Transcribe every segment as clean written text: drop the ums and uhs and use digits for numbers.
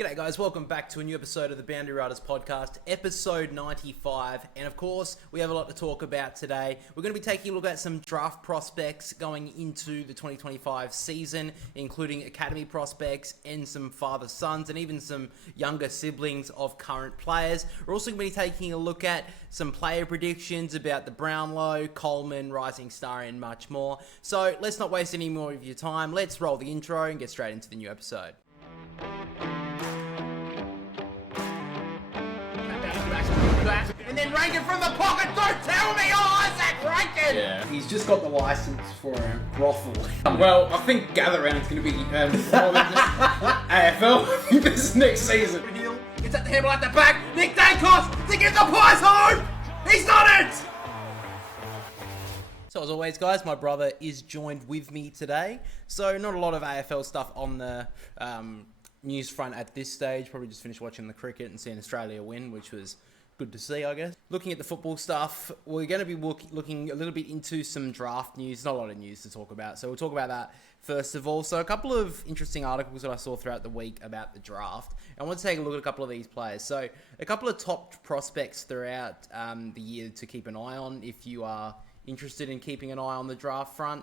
G'day guys, welcome back to a new episode of the Boundary Riders podcast, episode 95, and of course, we have a lot to talk about today. We're going to be taking a look at some draft prospects going into the 2025 season, including academy prospects and some father-sons and even some younger siblings of current players. We're also going to be taking a look at some player predictions about the Brownlow, Coleman, Rising Star, and much more. So let's not waste any more of your time. Let's roll the intro and get straight into the new episode. And then Rankin from the pocket, don't tell me, Isaac Rankin! Yeah. He's just got the license for a brothel. Well, I think Gather Round's going to be AFL. I think this is next season. Hill gets at the handle at the back, Nick Dacos to get the pies home! He's done it! So as always guys, my brother is joined with me today. So not a lot of AFL stuff on the news front at this stage. Probably just finished watching the cricket and seeing Australia win, which was good to see, I guess. Looking at the football stuff, we're going to be looking a little bit into some draft news. Not a lot of news to talk about, so we'll talk about that first of all. So a couple of interesting articles that I saw throughout the week about the draft. I want to take a look at a couple of these players. So a couple of top prospects throughout the year to keep an eye on if you are interested in keeping an eye on the draft front.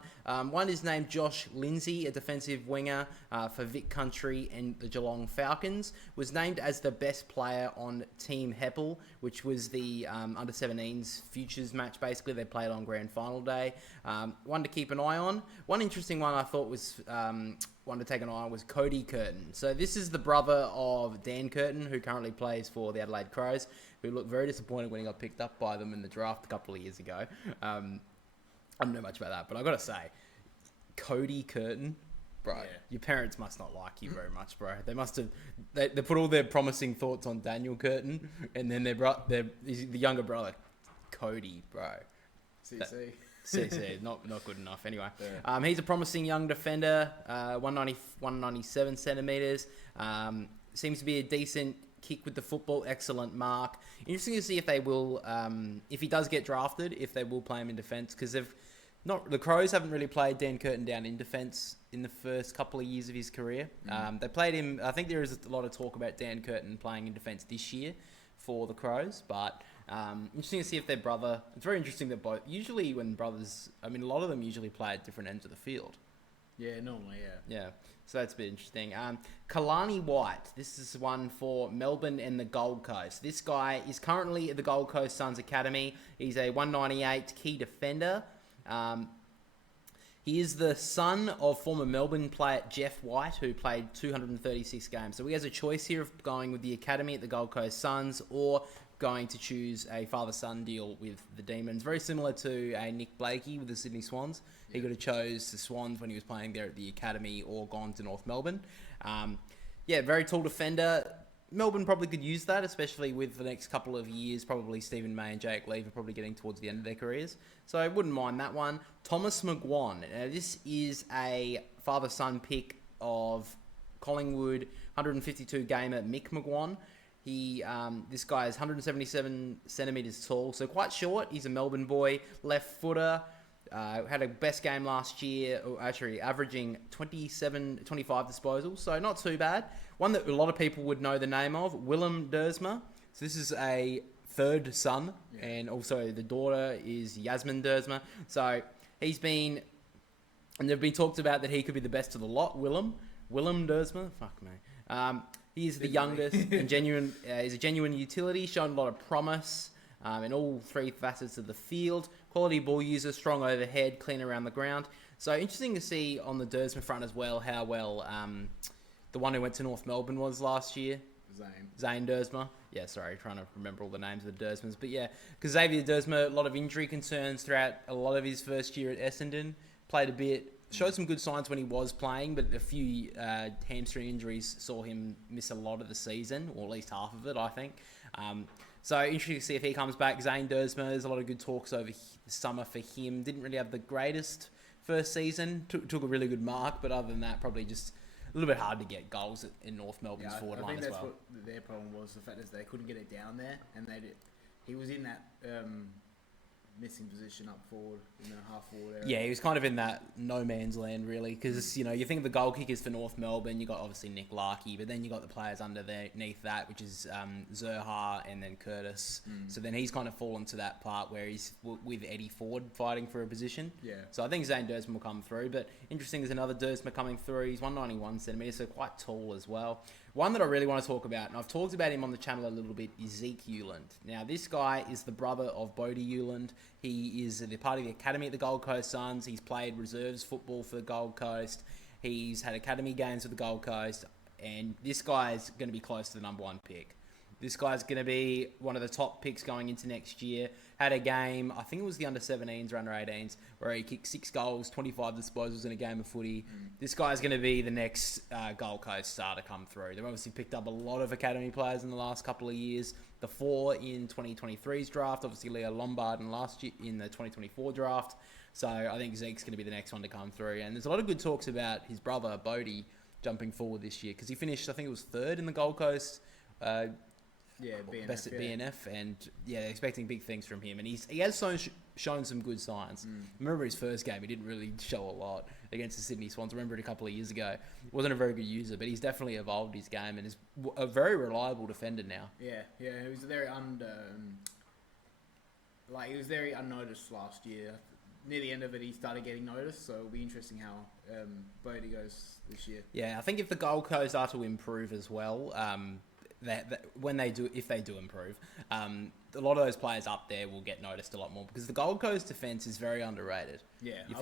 One is named Josh Lindsay, a defensive winger for Vic Country and the Geelong Falcons. Was named as the best player on Team Heppel, which was the under-17s futures match. Basically, they played on grand final day. One to keep an eye on. One interesting one I thought was one to take an eye on was Cody Curtin. So this is the brother of Dan Curtin, who currently plays for the Adelaide Crows, who looked very disappointed when he got picked up by them in the draft a couple of years ago. I don't know much about that, but I got to say, Cody Curtin, bro, your parents must not like you very much, bro. They must have, they put all their promising thoughts on Daniel Curtin, and then the younger brother, Cody, bro. CC, not good enough. Anyway, yeah. He's a promising young defender, 197 centimeters. Seems to be a decent kick with the football, excellent mark. Interesting to see if they will, if he does get drafted, if they will play him in defence, because the Crows haven't really played Dan Curtin down in defence in the first couple of years of his career. They played him. I think there is a lot of talk about Dan Curtin playing in defence this year for the Crows, but interesting to see if their brother. It's very interesting that both. Usually, when brothers, a lot of them usually play at different ends of the field. Yeah, normally, yeah. Yeah, so that's a bit interesting. Kalani White, this is one for Melbourne and the Gold Coast. This guy is currently at the Gold Coast Suns Academy. He's a 198 key defender. He is the son of former Melbourne player Jeff White, who played 236 games. So he has a choice here of going with the academy at the Gold Coast Suns or going to choose a father-son deal with the Demons. Very similar to a Nick Blakey with the Sydney Swans. He could have chose the Swans when he was playing there at the academy or gone to North Melbourne. Very tall defender. Melbourne probably could use that, especially with the next couple of years. Probably Stephen May and Jake Leave are probably getting towards the end of their careers. So I wouldn't mind that one. Thomas McGuan. Now, this is a father-son pick of Collingwood 152 gamer Mick McGuan. This guy is 177 centimeters tall, so quite short. He's a Melbourne boy, left footer. Had a best game last year, actually averaging 25 disposals, so not too bad. One that a lot of people would know the name of, Willem Dersma. So this is a third son, and also the daughter is Yasmin Dersma. So he's been, and they've been talked about that he could be the best of the lot, Willem Dersma. Fuck me. He is the youngest and genuine. He's a genuine utility, shown a lot of promise in all three facets of the field. Quality ball user, strong overhead, clean around the ground. So interesting to see on the Dersma front as well how well the one who went to North Melbourne was last year. Zane Dersma. Yeah, sorry, trying to remember all the names of the Dersmans. But yeah, because Xavier Dersma, a lot of injury concerns throughout a lot of his first year at Essendon. Played a bit. Showed some good signs when he was playing, but a few hamstring injuries saw him miss a lot of the season, or at least half of it, I think. So interesting to see if he comes back. Zane Dersma, there's a lot of good talks over the summer for him. Didn't really have the greatest first season. Took a really good mark, but other than that, probably just a little bit hard to get goals in North Melbourne's forward line as well. I think that's what their problem was, the fact is they couldn't get it down there, and he was in that missing position up forward, half forward area. Yeah, he was kind of in that no man's land, really, because, you think of the goal kickers for North Melbourne, you got obviously Nick Larkey, but then you got the players underneath that, which is Zerha and then Curtis. So then he's kind of fallen to that part where he's with Eddie Ford fighting for a position. Yeah. So I think Zane Dersman will come through, but interesting, there's another Dersman coming through. He's 191 centimetres, so quite tall as well. One that I really want to talk about, and I've talked about him on the channel a little bit, is Zeke Euland. Now, this guy is the brother of Bodie Euland. He is the part of the academy at the Gold Coast Suns. He's played reserves football for the Gold Coast. He's had academy games with the Gold Coast, and this guy is going to be close to the number one pick. This guy's going to be one of the top picks going into next year. Had a game, I think it was the under-17s or under-18s, where he kicked 6 goals, 25 disposals in a game of footy. This guy's going to be the next Gold Coast star to come through. They've obviously picked up a lot of academy players in the last couple of years. The 4 in 2023's draft, obviously Leo Lombard in last year in the 2024 draft. So I think Zeke's going to be the next one to come through. And there's a lot of good talks about his brother, Bodie, jumping forward this year, because he finished, I think it was 3rd in the Gold Coast BNF, best at BNF, and they're expecting big things from him, and he has shown some good signs. Remember his first game, he didn't really show a lot against the Sydney Swans. I remember it a couple of years ago. Wasn't a very good user, but he's definitely evolved his game and is a very reliable defender now. He was very he was very unnoticed last year. Near the end of it, he started getting noticed, so it'll be interesting how Bodie goes this year. Yeah, I think if the Gold Coast are to improve as well, if they do improve, a lot of those players up there will get noticed a lot more, because the Gold Coast defence is very underrated. Yeah, I've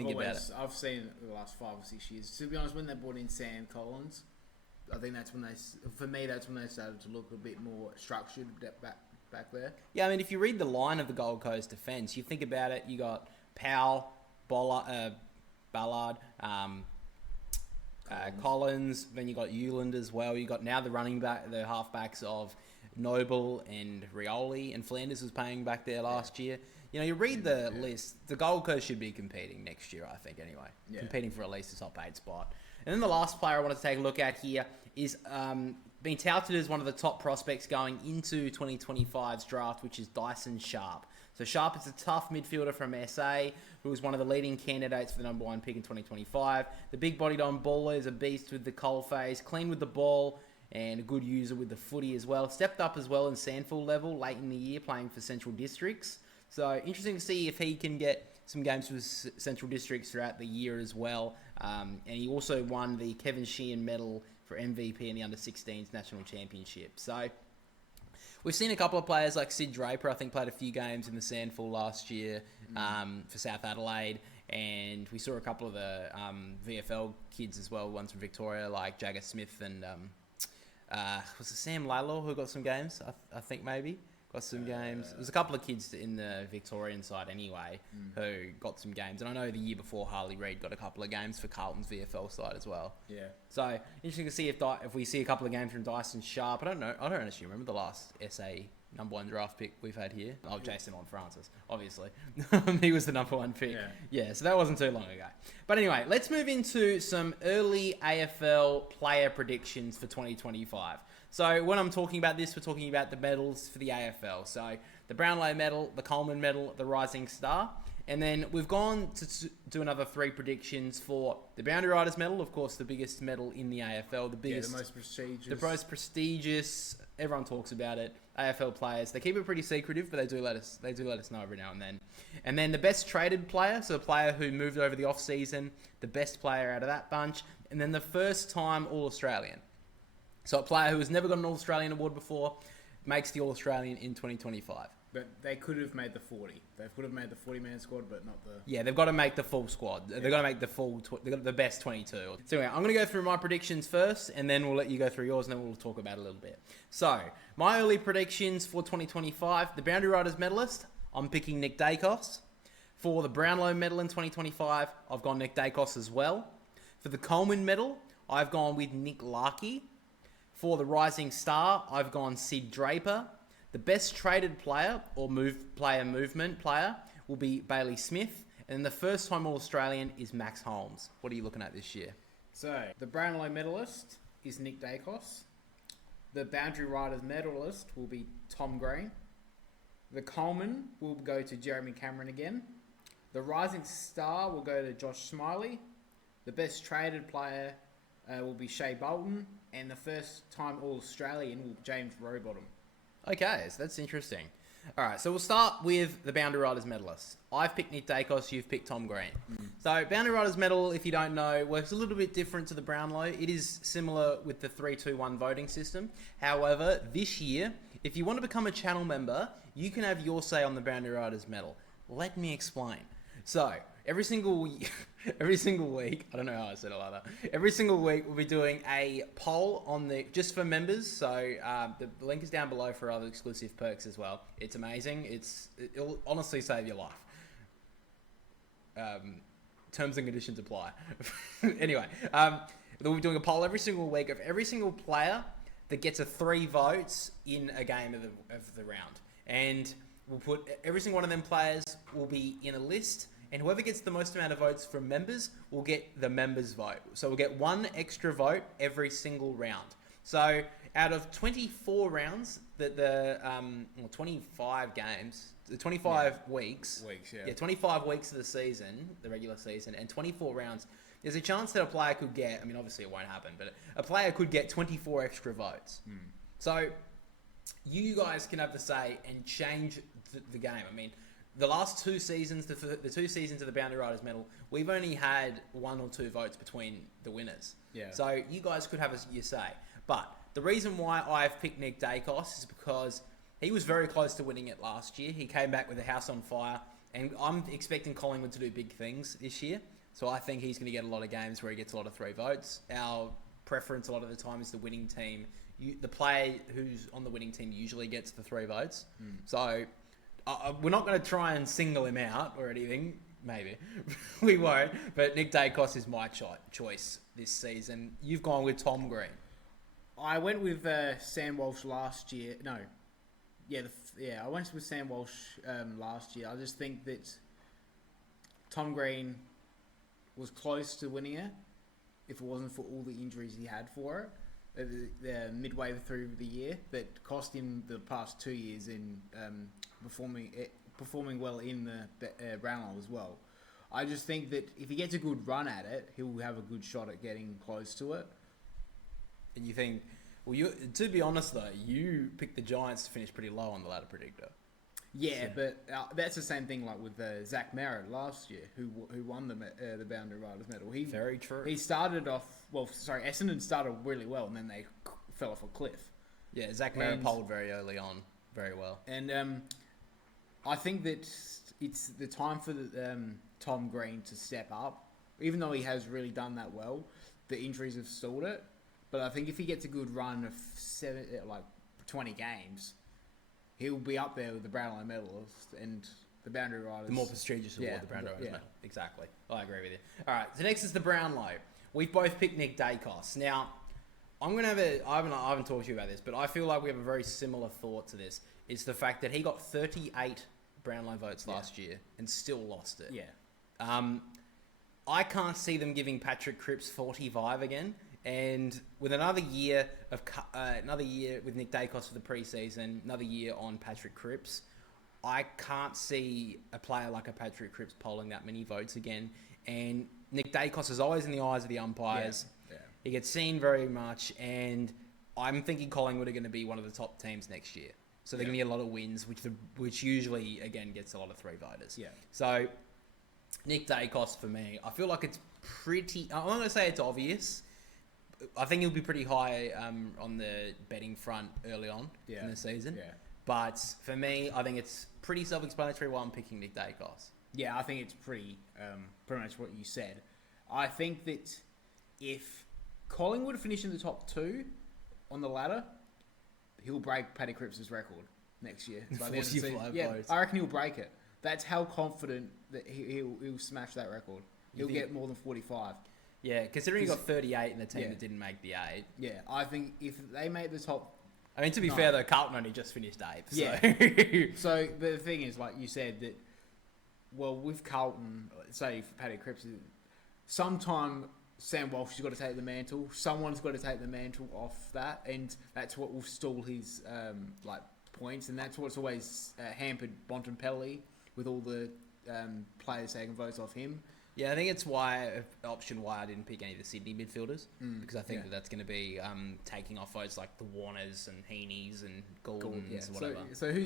seen it the last 5 or 6 years. To be honest, when they brought in Sam Collins, I think that's when they started to look a bit more structured back there. Yeah, I mean, if you read the line of the Gold Coast defence, you think about it, you got Powell, Ballard, Collins, then you got Euland as well. You got now the halfbacks of Noble and Rioli, and Flanders was paying back there last year. You read the list, the Gold Coast should be competing next year, I think, anyway. Yeah. Competing for at least the top 8 spot. And then the last player I want to take a look at here is being touted as one of the top prospects going into 2025's draft, which is Dyson Sharp. So Sharp is a tough midfielder from SA, who was one of the leading candidates for the number 1 pick in 2025. The big-bodied on baller is a beast with the coal phase, clean with the ball, and a good user with the footy as well. Stepped up as well in Sandford level late in the year, playing for Central Districts. So interesting to see if he can get some games with Central Districts throughout the year as well. And he also won the Kevin Sheehan medal for MVP in the Under-16s National Championship. So we've seen a couple of players like Sid Draper, I think, played a few games in the Sandford last year for South Adelaide. And we saw a couple of the VFL kids as well, ones from Victoria, like Jagger Smith and was it Sam Laylaw who got some games? I think maybe. Got some games. There's a couple of kids in the Victorian side anyway who got some games. And I know the year before, Harley Reid got a couple of games for Carlton's VFL side as well. Yeah. So interesting to see if we see a couple of games from Dyson Sharp. I don't know. I don't actually remember the last SA number 1 draft pick we've had here. Oh, Jason Francis, obviously. He was the number 1 pick. Yeah, so that wasn't too long ago. But anyway, let's move into some early AFL player predictions for 2025. So when I'm talking about this, we're talking about the medals for the AFL. So the Brownlow medal, the Coleman medal, the Rising Star. And then we've gone to do another 3 predictions for the Boundary Riders medal, of course, the biggest medal in the AFL. The biggest, the most prestigious. The most prestigious. Everyone talks about it. AFL players, they keep it pretty secretive, but they do let us know every now and then. And then the best traded player, so a player who moved over the off season, the best player out of that bunch. And then the first time All-Australian. So a player who has never got an All-Australian award before makes the All-Australian in 2025. But they could have made the 40. They could have made the 40-man squad, but not the... Yeah, they've got to make the full squad. Yeah. They've got to make the full... They've got the best 22. So anyway, I'm going to go through my predictions first, and then we'll let you go through yours, and then we'll talk about it a little bit. So, my early predictions for 2025. The Boundary Riders medalist, I'm picking Nick Dacos. For the Brownlow medal in 2025, I've gone Nick Dacos as well. For the Coleman medal, I've gone with Nick Larkey. For the Rising Star, I've gone Sid Draper. The best traded player or movement player will be Bailey Smith. And the first time All-Australian is Max Holmes. What are you looking at this year? So, the Brownlow medalist is Nick Dacos. The Boundary Riders medalist will be Tom Green. The Coleman will go to Jeremy Cameron again. The Rising Star will go to Josh Smiley. The best traded player will be Shea Bolton. And the first time All-Australian will be James Rowbottom. Okay, so that's interesting. All right, so we'll start with the Boundary Riders medalists. I've picked Nick Dacos, you've picked Tom Green. So Boundary Riders medal, if you don't know, works a little bit different to the Brownlow. It is similar with the 3-2-1 voting system. However, this year, if you want to become a channel member, you can have your say on the Boundary Riders medal. Let me explain. So, every single week, I don't know how I said it like that. Every single week, we'll be doing a poll on just for members. So, the link is down below for other exclusive perks as well. It's amazing. It'll honestly save your life. Terms and conditions apply. Anyway, we'll be doing a poll every single week of every single player that gets 3 votes in a game of the round. And we'll put every single one of them players will be in a list. And whoever gets the most amount of votes from members will get the members' vote. So we'll get 1 extra vote every single round. So out of 24 rounds, 25 games, 25 weeks. 25 weeks of the season, the regular season, and 24 rounds. There's a chance that a player could get, I mean, obviously it won't happen, but a player could get 24 extra votes. So you guys can have the say and change the game. I mean, the last 2 seasons, the 2 seasons of the Boundary Riders medal, we've only had 1 or 2 votes between the winners. Yeah. So you guys could have your say. But the reason why I've picked Nick Dacos is because he was very close to winning it last year. He came back with the house on fire. And I'm expecting Collingwood to do big things this year. So I think he's going to get a lot of games where he gets a lot of 3 votes. Our preference a lot of the time is the winning team. The player who's on the winning team usually gets the 3 votes. So we're not going to try and single him out or anything. Maybe. We won't. But Nick Dacos is my choice this season. You've gone with Tom Green. I went with Sam Walsh last year. No. I went with Sam Walsh last year. I just think that Tom Green was close to winning it if it wasn't for all the injuries he had for it. The midway through the year that cost him the past 2 years in performing well in the Brownlow as well. I just think that if he gets a good run at it, he'll have a good shot at getting close to it. And you think, to be honest though, you picked the Giants to finish pretty low on the ladder predictor. Yeah, but that's the same thing like with Zach Merritt last year, who won the Boundary Riders medal. Very true. He started off Essendon started really well, and then they fell off a cliff. Yeah, Zach Merritt polled very early on, very well. And I think that it's the time for Tom Green to step up, even though he has really done that well. The injuries have stalled it, but I think if he gets a good run of 20 games. He'll be up there with the Brownlow medalist and the Boundary Riders. The more prestigious award, the Boundary Riders medal. Exactly. I agree with you. All right, so next is the Brownlow. We've both picked Nick Dacos. Now, I'm going to have I haven't talked to you about this, but I feel like we have a very similar thought to this. It's the fact that he got 38 Brownlow votes last year and still lost it. Yeah. I can't see them giving Patrick Cripps 45 again. And with another year with Nick Dacos for the preseason, another year on Patrick Cripps, I can't see a player like a Patrick Cripps polling that many votes again. And Nick Dacos is always in the eyes of the umpires. Yeah. He gets seen very much, and I'm thinking Collingwood are going to be one of the top teams next year. So they're going to get a lot of wins, which usually again gets a lot of 3 voters. Yeah. So Nick Dacos for me, I feel like it's pretty. I'm not going to say it's obvious. I think he'll be pretty high on the betting front early on in the season. Yeah. But for me, I think it's pretty self-explanatory why I'm picking Nick Dacos. Yeah, I think it's pretty much what you said. I think that if Collingwood finish in the top 2 on the ladder, he'll break Paddy Cripps' record next year. By the end of the season. I reckon he'll break it. That's how confident that he'll smash that record. He'll get more than 45. Yeah, considering he got 38 in the team that didn't make the 8. Yeah, I think if they make the top... I mean, to be fair, though, Carlton only just finished 8th. So. Yeah. So the thing is, like you said, that, well, with Carlton, say for Paddy Cripps, sometime Sam Walsh has got to take the mantle. Someone's got to take the mantle off that, and that's what will stall his points, and that's what's always hampered Bontempelli with all the players taking votes off him. Yeah, I think it's option why I didn't pick any of the Sydney midfielders, because I think that's going to be taking off votes like the Warners and Heaney's and Gouldens and whatever. So who?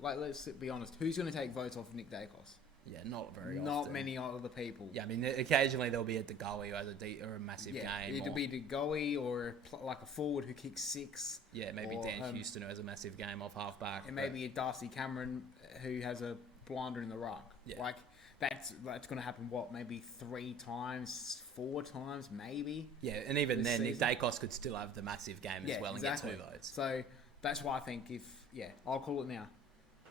Like, let's be honest. Who's going to take votes off Nick Dacos? Yeah, not very often. Not many other people. Yeah, I mean, occasionally there'll be a De Goey who has a massive game. It'll be De Goey or like a forward who kicks 6. Yeah, maybe Dan Houston who has a massive game off half-back. And maybe a Darcy Cameron who has a blinder in the ruck. Yeah. Like, that's going to happen, maybe 3 times, 4 times, maybe? Yeah, and even then, season. Nick Dacos could still have the massive game as well and get 2 votes. So that's why I think I'll call it now.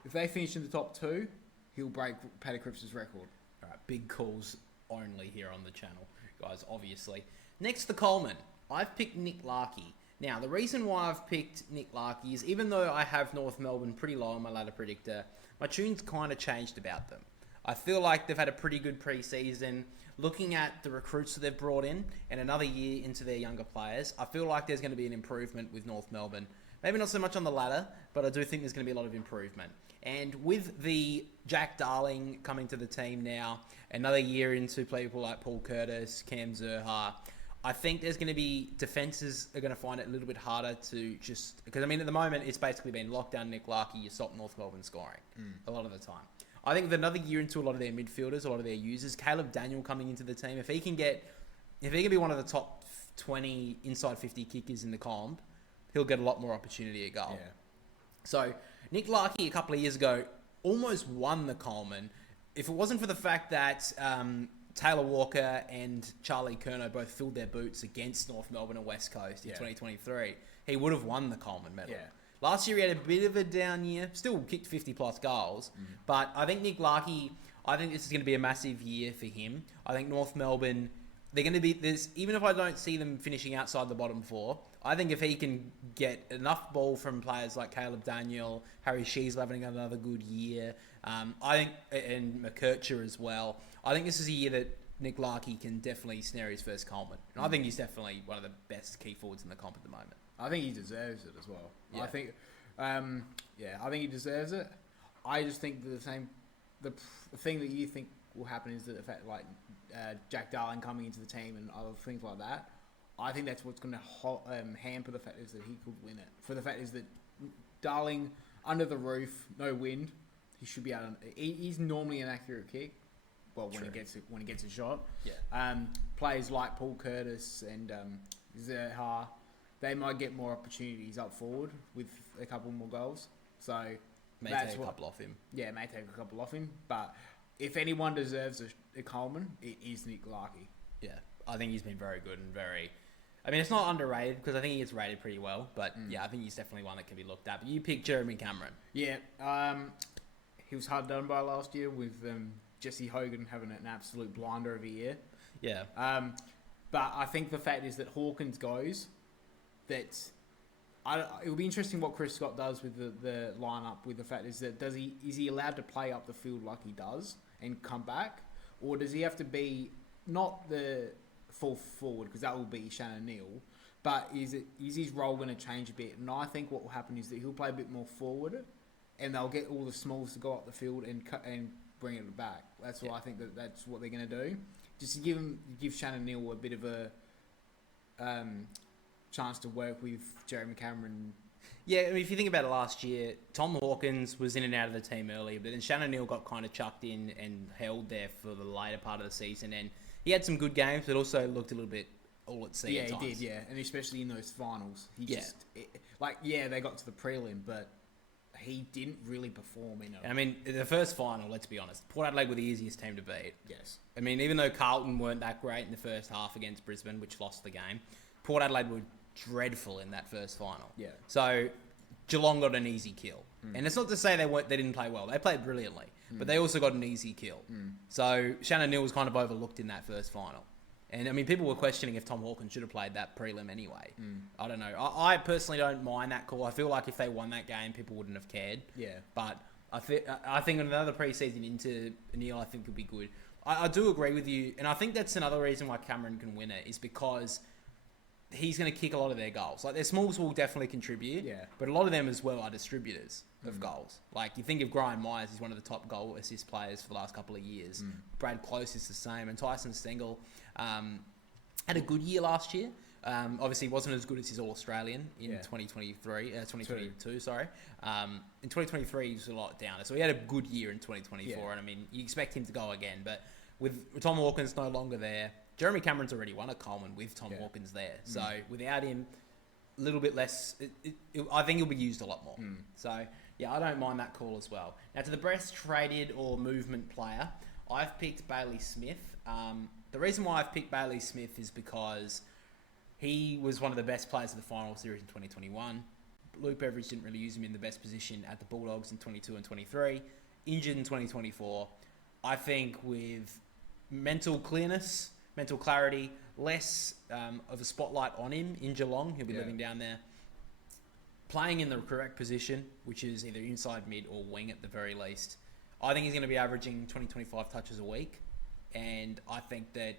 If they finish in the top 2, he'll break Paddy Cripps' record. All right, big calls only here on the channel, guys, obviously. Next, the Coleman. I've picked Nick Larkey. Now, the reason why I've picked Nick Larkey is even though I have North Melbourne pretty low on my ladder predictor, my tune's kind of changed about them. I feel like they've had a pretty good pre-season. Looking at the recruits that they've brought in and another year into their younger players, I feel like there's going to be an improvement with North Melbourne. Maybe not so much on the ladder, but I do think there's going to be a lot of improvement. And with the Jack Darling coming to the team now, another year into people like Paul Curtis, Cam Zurhaar, I think there's going to be defences are going to find it a little bit harder to just... Because, I mean, at the moment, it's basically been lockdown Nick Larkey, you stop North Melbourne scoring a lot of the time. I think with another year into a lot of their midfielders, a lot of their users, Caleb Daniel coming into the team, if he can be one of the top 20 inside 50 kickers in the comp, he'll get a lot more opportunity at goal. Yeah. So, Nick Larkey, a couple of years ago, almost won the Coleman. If it wasn't for the fact that Taylor Walker and Charlie Curnow both filled their boots against North Melbourne and West Coast in 2023, he would have won the Coleman medal. Yeah. Last year he had a bit of a down year, still kicked 50 plus goals, but I think Nick Larkey, I think this is going to be a massive year for him. I think North Melbourne, they're going to be, even if I don't see them finishing outside the bottom 4, I think if he can get enough ball from players like Caleb Daniel, Harry Shees having another good year, I think, and McKercher as well, I think this is a year that Nick Larkey can definitely snare his first Coleman. And I think he's definitely one of the best key forwards in the comp at the moment. I think he deserves it as well. Yeah. I think he deserves it. I just think the thing that you think will happen is that the fact like Jack Darling coming into the team and other things like that. I think that's what's going to hamper the fact is that he could win it. For the fact is that Darling under the roof, no wind, he should be able. He's normally an accurate kick. Well, when he gets a shot. Yeah. Players like Paul Curtis and Zerha, they might get more opportunities up forward with a couple more goals. So May take a couple off him. Yeah, may take a couple off him. But if anyone deserves a Coleman, it is Nick Larkey. Yeah, I think he's been very good and very... I mean, it's not underrated because I think he gets rated pretty well. But yeah, I think he's definitely one that can be looked at. But you picked Jeremy Cameron. Yeah, he was hard done by last year with Jesse Hogan having an absolute blinder of a year. Yeah. But I think the fact is that Hawkins goes... That it will be interesting what Chris Scott does with the lineup. With the fact is that is he allowed to play up the field like he does and come back, or does he have to be not the full forward because that will be Shannon Neal, but is his role going to change a bit? And I think what will happen is that he'll play a bit more forward, and they'll get all the smalls to go up the field and bring it back. That's why I think that's what they're going to do. Just to give Shannon Neal a bit of a chance to work with Jeremy Cameron. Yeah, I mean, if you think about it last year, Tom Hawkins was in and out of the team earlier, but then Shannon Neal got kind of chucked in and held there for the later part of the season, and he had some good games, but also looked a little bit all at sea at times. Yeah, he did, yeah, and especially in those finals. They got to the prelim, but he didn't really perform in it. I mean, the first final, let's be honest, Port Adelaide were the easiest team to beat. Yes. I mean, even though Carlton weren't that great in the first half against Brisbane, which lost the game, Port Adelaide were dreadful in that first final. Yeah. So Geelong got an easy kill. And it's not to say they didn't play well. They played brilliantly. But they also got an easy kill. So Shannon Neal was kind of overlooked in that first final. And I mean, people were questioning if Tom Hawkins should have played that prelim anyway. I don't know. I personally don't mind that call. I feel like if they won that game, people wouldn't have cared. Yeah. But I think another preseason into Neal, I think would be good. I do agree with you. And I think that's another reason why Cameron can win it is because he's going to kick a lot of their goals. Like, their smalls will definitely contribute, Yeah. but a lot of them as well are distributors of goals. Like, you think of Brian Myers, he's one of the top goal assist players for the last couple of years. Brad Close is the same, and Tyson Stengel had a good year last year. Obviously, wasn't as good as his All-Australian in 2022, sorry. In 2023, he was a lot downer. So he had a good year in 2024, and I mean, you expect him to go again. But with Tom Hawkins no longer there, Jeremy Cameron's already won a Coleman with Tom Hawkins there. So without him, a little bit less, I think he'll be used a lot more. So, yeah, I don't mind that call as well. Now, to the best traded or movement player, I've picked Bailey Smith. The reason why I've picked Bailey Smith is because he was one of the best players of the final series in 2021. Luke Beveridge didn't really use him in the best position at the Bulldogs in 22 and 23. Injured in 2024. I think with mental clearness, mental clarity, less of a spotlight on him in Geelong, he'll be living down there, playing in the correct position, which is either inside mid or wing at the very least. I think he's going to be averaging 20-25 touches a week. And I think that,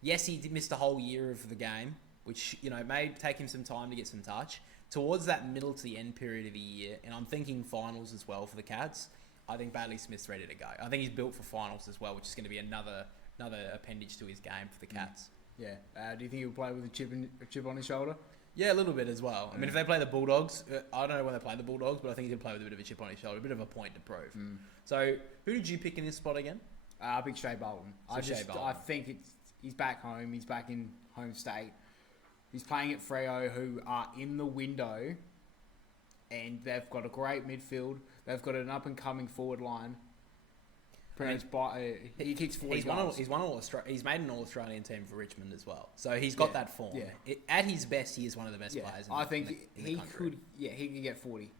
yes, he missed a whole year of the game, which, you know, may take him some time to get some touch. Towards that middle to the end period of the year, and I'm thinking finals as well for the Cats, I think Bailey Smith's ready to go. I think he's built for finals as well, which is going to be another appendage to his game for the Cats. Yeah. Do you think he'll play with a chip on his shoulder? Yeah, a little bit as well. I mean, if they play the Bulldogs, I don't know when they play the Bulldogs, but I think he'll play with a bit of a chip on his shoulder, a bit of a point to prove. So, who did you pick in this spot again? I picked Shea Bolton. I think he's back home. He's back in home state. He's playing at Freo, who are in the window, and they've got a great midfield. They've got an up-and-coming forward line. He kicks 40 goals. He's made an All-Australian team for Richmond as well. So he's got that form. Yeah. At his best, he is one of the best players I think he could get 40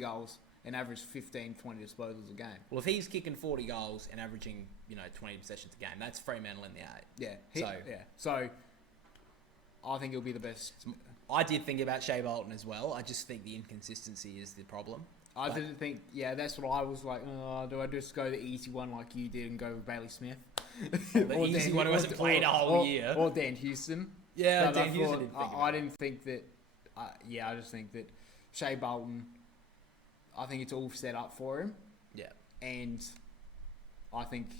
goals and average 15, 20 disposals a game. Well, if he's kicking 40 goals and averaging, 20 possessions a game, that's Fremantle in the eight. So I think he'll be the best. I did think about Shea Bolton as well. I just think the inconsistency is the problem. I didn't think, that's what I was like, do I just go the easy one like you did and go with Bailey Smith? The easy one who hasn't played a whole year. Or Dan Houston. Yeah, Dan Houston. I didn't think that, I just think that Shea Bolton, I think it's all set up for him. Yeah. And I think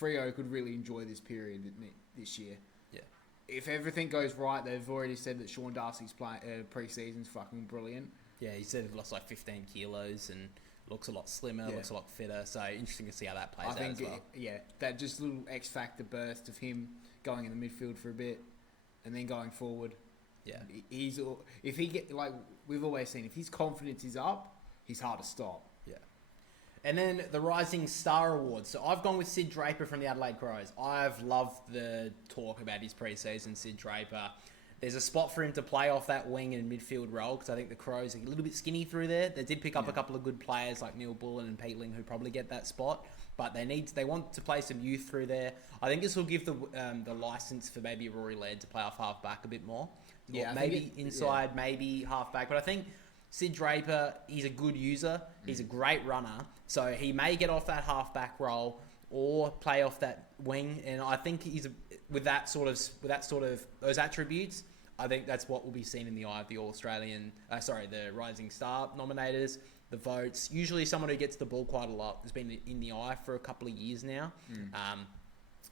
Freo could really enjoy this period this year. Yeah. If everything goes right, they've already said that Sean Darcy's pre-season's fucking brilliant. Yeah, he said he lost like 15 kilos and looks a lot slimmer, looks a lot fitter. So interesting to see how that plays out as well. That just little X factor burst of him going in the midfield for a bit and then going forward. Yeah, if he get like we've always seen, if his confidence is up, he's hard to stop. Yeah. And then the Rising Star Awards. So I've gone with Sid Draper from the Adelaide Crows. I've loved the talk about his pre-season, Sid Draper. There's a spot for him to play off that wing and midfield role because I think the Crows are a little bit skinny through there. They did pick up a couple of good players like Neil Bullen and Peatling who probably get that spot, but they want to play some youth through there. I think this will give the license for maybe Rory Laird to play off half back a bit more. Yeah, maybe inside, maybe half back. But I think Sid Draper, he's a good user. He's a great runner, so he may get off that half back role or play off that wing. And I think with those attributes, I think that's what will be seen in the eye of the the Rising Star nominators, the votes. Usually someone who gets the ball quite a lot has been in the eye for a couple of years now.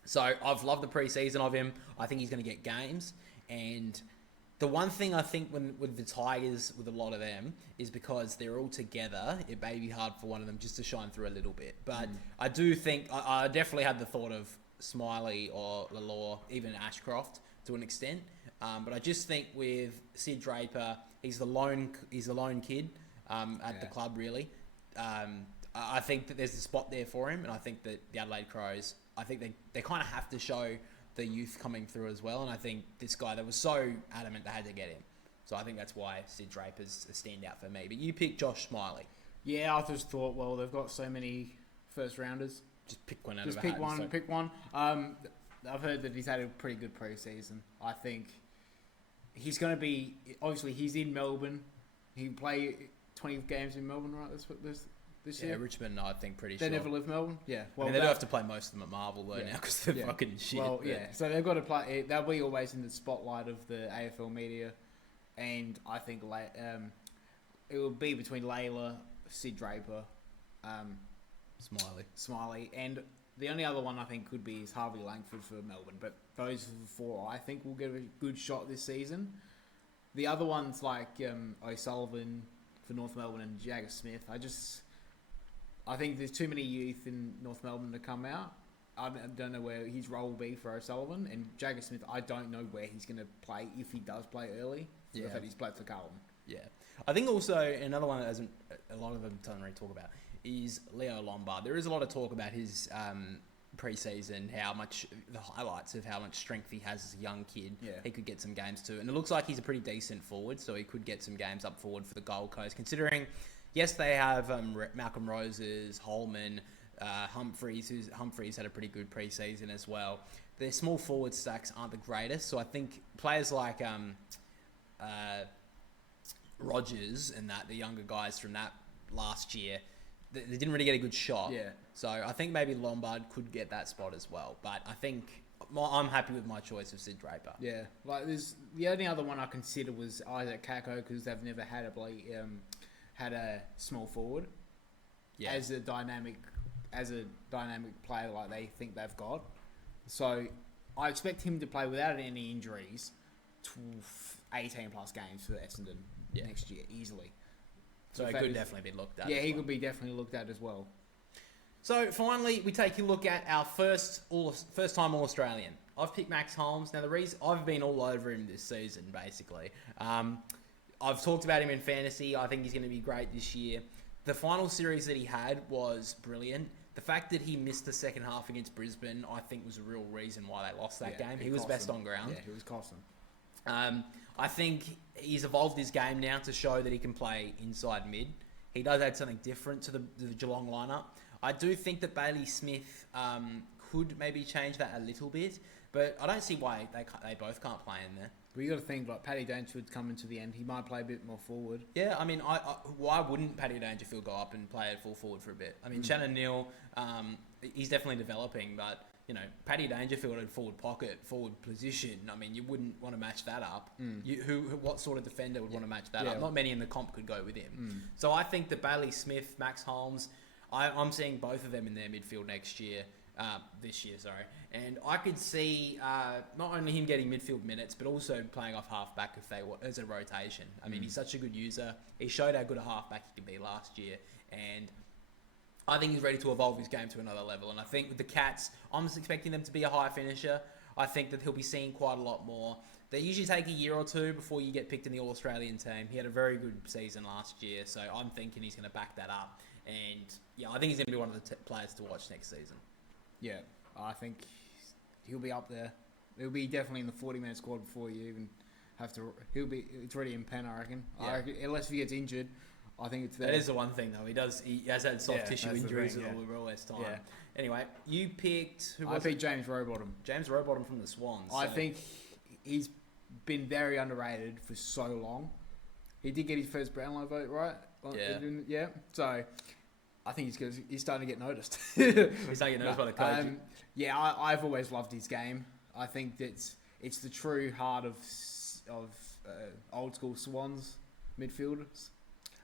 So I've loved the pre-season of him. I think he's going to get games. And the one thing I think with the Tigers, with a lot of them, is because they're all together, it may be hard for one of them just to shine through a little bit. But I do think, I definitely had the thought of Smiley or Lalore, even Ashcroft to an extent. But I just think with Sid Draper, he's the lone kid at the club, really. I think that there's a spot there for him, and I think that the Adelaide Crows, I think they kind of have to show the youth coming through as well, and I think this guy that was so adamant they had to get him. So I think that's why Sid Draper's a standout for me. But you picked Josh Smiley. Yeah, I just thought, well, they've got so many first rounders. Just pick one out of a hat. Pick one. I've heard that he's had a pretty good pre-season. I think he's going to be... Obviously, he's in Melbourne. He can play 20 games in Melbourne, right? this Yeah, year? Richmond, I think, pretty They sure. never live Melbourne? Yeah. Well, they do have to play most of them at Marvel, though, now, because they're Yeah. fucking shit. Well, but- yeah. So they've got to play. They'll be always in the spotlight of the AFL media. And I think it will be between Layla, Sid Draper, Smiley, and the only other one I think could be is Harvey Langford for Melbourne. But those four, I think, will get a good shot this season. The other ones like O'Sullivan for North Melbourne and Jagger Smith, I think there's too many youth in North Melbourne to come out. I don't know where his role will be for O'Sullivan, and Jagger Smith, I don't know where he's going to play if he does play early. Yeah. The fact he's played for Carlton. Yeah. I think also another one that hasn't a lot of them don't really talk about is Leo Lombard. There is a lot of talk about his pre-season, the highlights of how much strength he has as a young kid. Yeah. He could get some games too. And it looks like he's a pretty decent forward, so he could get some games up forward for the Gold Coast, considering, yes, they have Malcolm Roses, Holman, Humphreys had a pretty good pre-season as well. Their small forward stacks aren't the greatest, so I think players like Rogers and the younger guys from that last year, they didn't really get a good shot. Yeah. So I think maybe Lombard could get that spot as well. But I think I'm happy with my choice of Sid Draper. Yeah, the only other one I consider was Isaac Kako because they've never had a small forward as a dynamic player like they think they've got. So I expect him to play without any injuries 18 plus games for Essendon next year easily. So it could definitely be looked at. Yeah, he could be definitely looked at as well. So finally, we take a look at our first-time All-Australian. I've picked Max Holmes. Now, the reason I've been all over him this season, basically. I've talked about him in fantasy. I think he's going to be great this year. The final series that he had was brilliant. The fact that he missed the second half against Brisbane, I think, was a real reason why they lost that game. He was best on ground. Yeah, he was costing. I think he's evolved his game now to show that he can play inside mid. He does add something different to the Geelong lineup. I do think that Bailey Smith could maybe change that a little bit, but I don't see why they both can't play in there. But you got to think, like, Paddy Dangerfield coming to the end, he might play a bit more forward. Yeah, I mean, why wouldn't Paddy Dangerfield go up and play at full forward for a bit? I mean, Shannon Neal, he's definitely developing, but Paddy Dangerfield in forward pocket, forward position. I mean, you wouldn't want to match that up. What sort of defender would want to match that up? Not many in the comp could go with him. So I think that Bailey Smith, Max Holmes, I'm seeing both of them in their midfield this year, and I could see not only him getting midfield minutes, but also playing off halfback as a rotation. I mean, he's such a good user. He showed how good a halfback he could be last year, and I think he's ready to evolve his game to another level. And I think with the Cats, I'm just expecting them to be a high finisher. I think that he'll be seeing quite a lot more. They usually take a year or two before you get picked in the All-Australian team. He had a very good season last year, so I'm thinking he's going to back that up. And yeah, I think he's going to be one of the players to watch next season. Yeah, I think he'll be up there. He'll be definitely in the 40-man squad before you even have to. It's already in pen, I reckon. Yeah. Unless he gets injured, I think it's there. That is the one thing, though. He has had soft tissue that's the injuries thing, all this time. Yeah. Anyway, you picked... I picked James Rowbottom. James Rowbottom from the Swans. I think he's been very underrated for so long. He did get his first Brownlow vote, right? Yeah. Yeah. So I think he's starting to get noticed. He's starting to get noticed by the coach. I've always loved his game. I think that it's the true heart of old school Swans midfielders.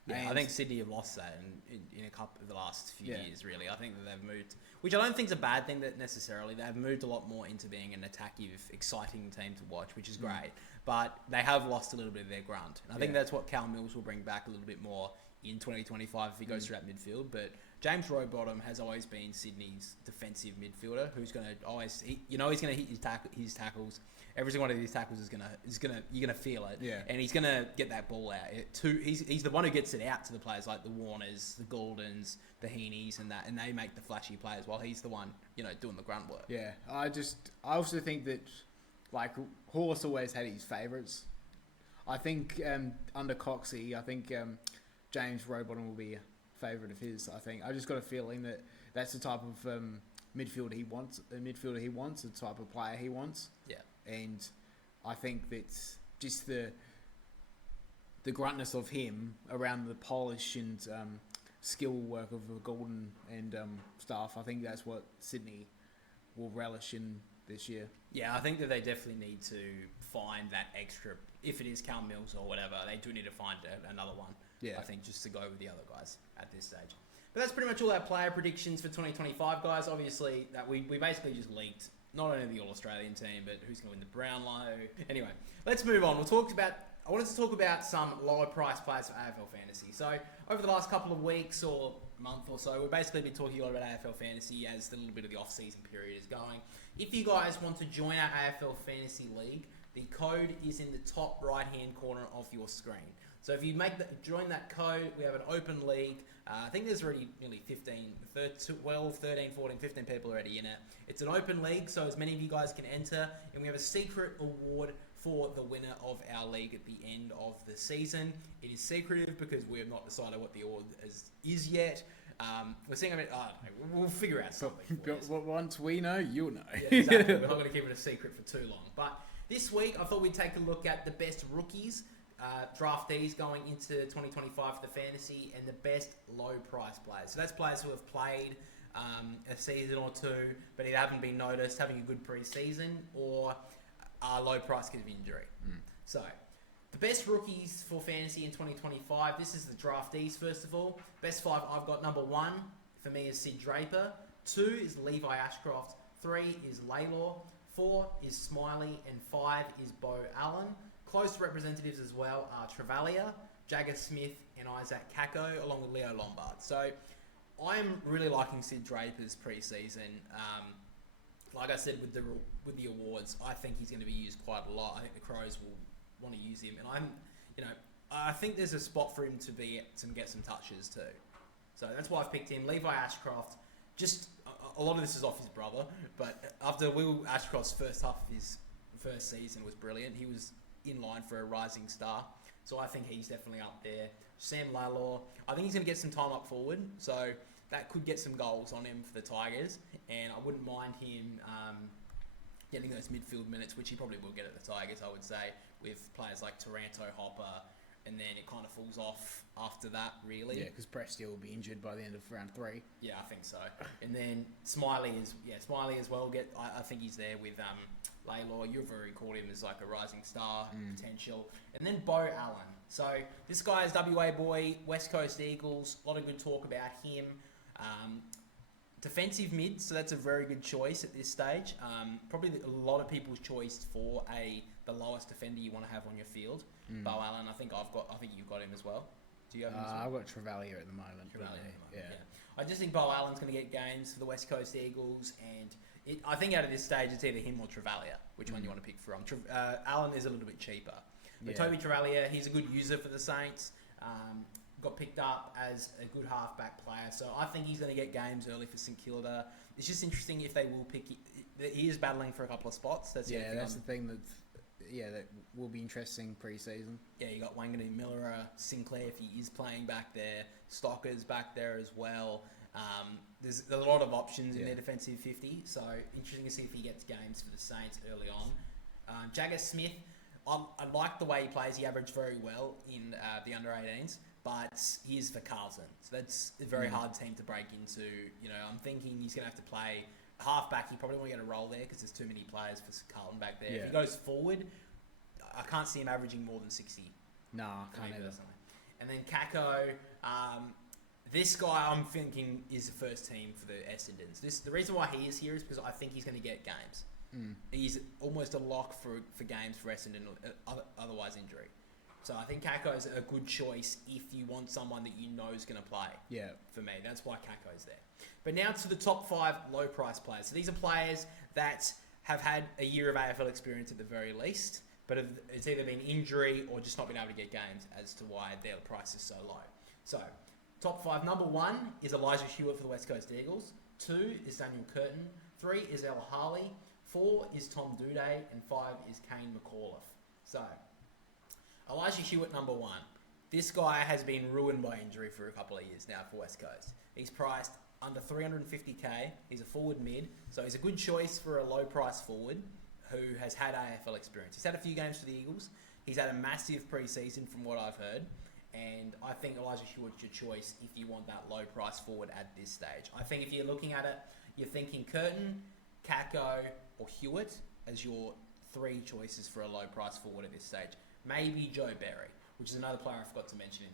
Yeah, I think Sydney have lost that in a couple of the last few years, really. I think that they've moved, which I don't think is a bad thing that necessarily. They've moved a lot more into being an attackive, exciting team to watch, which is great. But they have lost a little bit of their grunt. And I think that's what Cal Mills will bring back a little bit more in 2025 if he goes through that midfield. But James Rowbottom has always been Sydney's defensive midfielder who's going to always, he's going to hit his tackles. Every single one of these tackles you're gonna feel it, and he's gonna get that ball out. He's the one who gets it out to the players like the Warners, the Goldens, the Heaney's, and they make the flashy plays while he's the one doing the grunt work. Yeah, I also think that like Horse always had his favourites. I think under Coxie, James Rowbottom will be a favourite of his. I just got a feeling that that's the type of midfielder he wants, the type of player he wants. Yeah. And I think that just the gruntness of him around the polish and skill work of the Golden and staff. I think that's what Sydney will relish in this year. Yeah, I think that they definitely need to find that extra, if it is Cal Mills or whatever, they do need to find another one. Yeah. I think just to go with the other guys at this stage. But that's pretty much all our player predictions for 2025, guys. Obviously, that we basically just leaked not only the All-Australian team, but who's going to win the Brownlow. Anyway, let's move on. I wanted to talk about some lower price players for AFL Fantasy. So, over the last couple of weeks or month or so, we've basically been talking a lot about AFL Fantasy as the little bit of the off-season period is going. If you guys want to join our AFL Fantasy League, the code is in the top right-hand corner of your screen. So if you join that code, we have an open league. I think there's already nearly 12, 13, 14, 15 people already in it. It's an open league, so as many of you guys can enter. And we have a secret award for the winner of our league at the end of the season. It is secretive because we have not decided what the award is yet. We're seeing we'll figure out something. Once we know, you'll know. Yeah, exactly. We're not going to keep it a secret for too long. But this week, I thought we'd take a look at the best rookies, draftees going into 2025 for the fantasy, and the best low price players. So that's players who have played a season or two, but they haven't been noticed, having a good pre-season, or are low price because of injury. So the best rookies for fantasy in 2025. This is the draftees, first of all. Best 5 I've got. Number 1 for me is Sid Draper. 2 is Levi Ashcroft. 3 is Laylor. 4 is Smiley. And 5 is Bo Allen. Close representatives as well are Travalia, Jagger Smith, and Isaac Kako, along with Leo Lombard. So I'm really liking Sid Draper's pre-season. Like I said with the awards, I think he's going to be used quite a lot. I think the Crows will want to use him, and I think there's a spot for him to get some touches too. So that's why I've picked him. Levi Ashcroft, just a lot of this is off his brother, but after Will Ashcroft's first half of his first season was brilliant. He was in line for a rising star, so I think he's definitely up there. Sam Laylor, I think he's going to get some time up forward, so that could get some goals on him for the Tigers, and I wouldn't mind him getting those midfield minutes, which he probably will get at the Tigers, I would say, with players like Taranto, Hopper, and then it kind of falls off after that, really. Yeah, because Prestia will be injured by the end of round 3. Yeah, I think so. And then Smiley as well. I think he's there with Laylor. You've already called him as like a rising star potential. And then Bo Allen. So this guy is WA boy, West Coast Eagles. A lot of good talk about him. Defensive mid, so that's a very good choice at this stage. Probably a lot of people's choice for the lowest defender you want to have on your field. Bo Allen, I think you've got him as well. Do you have him as well? I've got Travalia at the moment. Yeah. I just think Bo Allen's going to get games for the West Coast Eagles, and I think out of this stage it's either him or Travalia. Which one you want to pick from? Allen is a little bit cheaper, but Toby Travalia, he's a good user for the Saints. Got picked up as a good halfback player, so I think he's going to get games early for St Kilda. It's just interesting if they will pick. He is battling for a couple of spots. That's the thing that will be interesting pre-season. Yeah, you got Wangani Miller, Sinclair if he is playing back there, Stocker's back there as well. There's a lot of options in their defensive 50, so interesting to see if he gets games for the Saints early on. Jagger Smith, I like the way he plays. He averaged very well in the under-18s. But he is for Carlton. So that's a very hard team to break into. I'm thinking he's going to have to play halfback. He probably won't get a role there because there's too many players for Carlton back there. If he goes forward, I can't see him averaging more than 60. Nah, can't either. And then Kako, this guy I'm thinking is the first team for the Essendons. The reason why he is here is because I think he's going to get games. He's almost a lock for games for Essendon, otherwise injury. So I think Kako is a good choice if you want someone that you know is going to play. Yeah. For me, that's why Kako's there. But now to the top 5 low price players. So these are players that have had a year of AFL experience at the very least, but it's either been injury or just not been able to get games as to why their price is so low. So top 5, number 1 is Elijah Hewitt for the West Coast Eagles. 2 is Daniel Curtin. 3 is El Harley. 4 is Tom Duday. And 5 is Kane McAuliffe. So Elijah Hewitt, number 1. This guy has been ruined by injury for a couple of years now for West Coast. He's priced under 350k. He's a forward mid, so he's a good choice for a low price forward who has had AFL experience. He's had a few games for the Eagles. He's had a massive pre-season from what I've heard, And I think Elijah Hewitt's your choice if you want that low price forward at this stage. I think if you're looking at it, you're thinking Curtin, Kako, or Hewitt as your 3 choices for a low price forward at this stage. Maybe Joe Berry, which is another player I forgot to mention in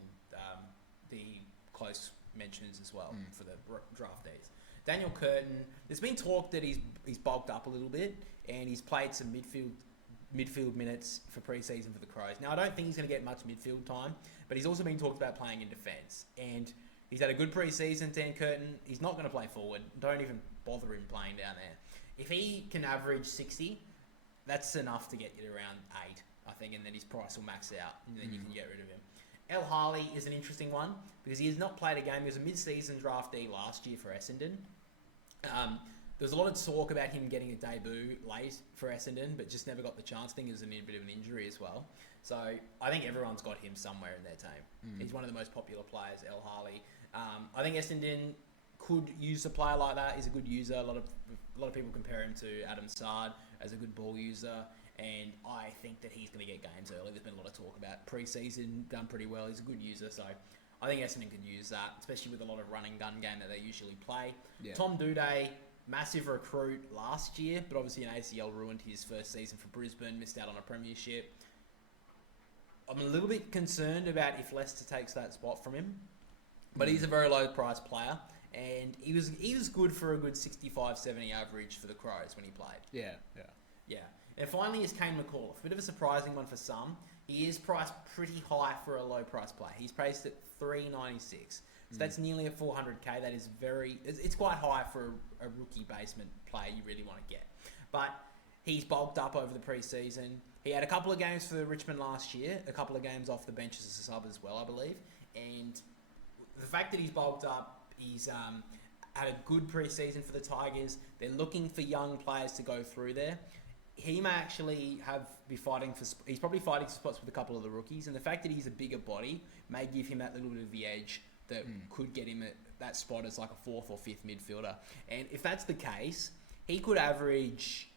the close mentions as well for the draftees. Daniel Curtin, there's been talk that he's bulked up a little bit and he's played some midfield minutes for pre-season for the Crows. Now, I don't think he's going to get much midfield time, but he's also been talked about playing in defence. And he's had a good pre-season, Dan Curtin. He's not going to play forward. Don't even bother him playing down there. If he can average 60, that's enough to get you to around 8, I think, and then his price will max out, and then you can get rid of him. El Harley is an interesting one because he has not played a game. He was a mid-season draftee last year for Essendon. There's a lot of talk about him getting a debut late for Essendon, but just never got the chance. I think it was a bit of an injury as well. So I think everyone's got him somewhere in their team. He's one of the most popular players, El Harley. I think Essendon could use a player like that. He's a good user. A lot of people compare him to Adam Sard as a good ball user, and I think that he's going to get games early. There's been a lot of talk about pre-season, done pretty well. He's a good user, so I think Essendon could use that, especially with a lot of running gun game that they usually play. Yeah. Tom Doedee, massive recruit last year, but obviously an ACL ruined his first season for Brisbane, missed out on a premiership. I'm a little bit concerned about if Leicester takes that spot from him, but he's a very low-priced player, and he was good for a good 65-70 average for the Crows when he played. Yeah. And finally is Kane McAuliffe. A bit of a surprising one for some. He is priced pretty high for a low-price player. He's priced at $396. So that's nearly a 400k. That is it's quite high for a rookie basement player you really want to get. But he's bulked up over the pre-season. He had a couple of games for Richmond last year, a couple of games off the bench as a sub as well, I believe. And the fact that he's bulked up, he's had a good pre-season for the Tigers. They're looking for young players to go through there. He may actually be fighting for... He's probably fighting for spots with a couple of the rookies. And the fact that he's a bigger body may give him that little bit of the edge that could get him at that spot as like a 4th or 5th midfielder. And if that's the case, he could average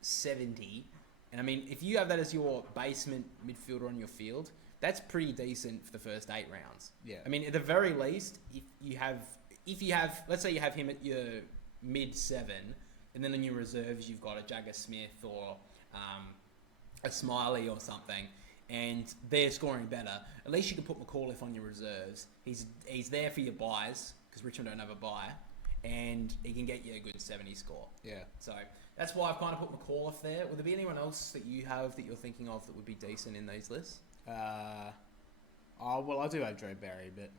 70. And I mean, if you have that as your basement midfielder on your field, that's pretty decent for the first 8 rounds. Yeah. I mean, at the very least, if you have, let's say you have him at your mid 7, and then in your reserves you've got a Jagger Smith or a Smiley or something, and they're scoring better. At least you can put McAuliffe on your reserves. He's there for your buys because Richmond don't have a buy, and he can get you a good 70 score. Yeah. So that's why I've kind of put McAuliffe there. Would there be anyone else that you have that you're thinking of that would be decent in these lists? Well, I do have Joe Barry, but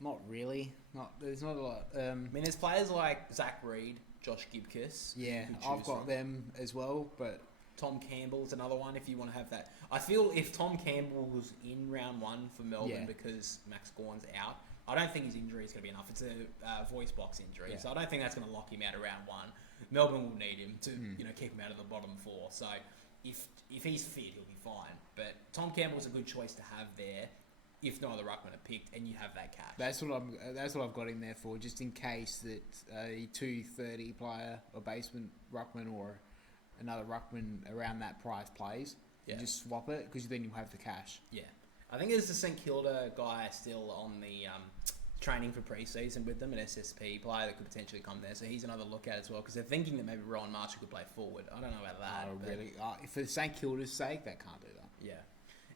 not really. There's not a lot. I mean, there's players like Zach Reed, Josh Gibkiss. Yeah, I've got them as well, but Tom Campbell's another one if you want to have that. I feel if Tom Campbell was in round 1 for Melbourne because Max Gawn's out, I don't think his injury is going to be enough. It's a voice box injury, so I don't think that's going to lock him out of round 1. Melbourne will need him to keep him out of the bottom 4. So if he's fit, he'll be fine. But Tom Campbell's a good choice to have there if no other ruckman are picked, and you have that cash. That's what I've got him there for, just in case that a 230 player or basement ruckman or another ruckman around that price plays. Yeah. You just swap it because then you'll have the cash. Yeah. I think there's a St Kilda guy still on the training for pre-season with them, an SSP player that could potentially come there. So he's another lookout as well because they're thinking that maybe Rowan Marshall could play forward. I don't know about that. Oh, really? For St Kilda's sake, they can't do that. Yeah.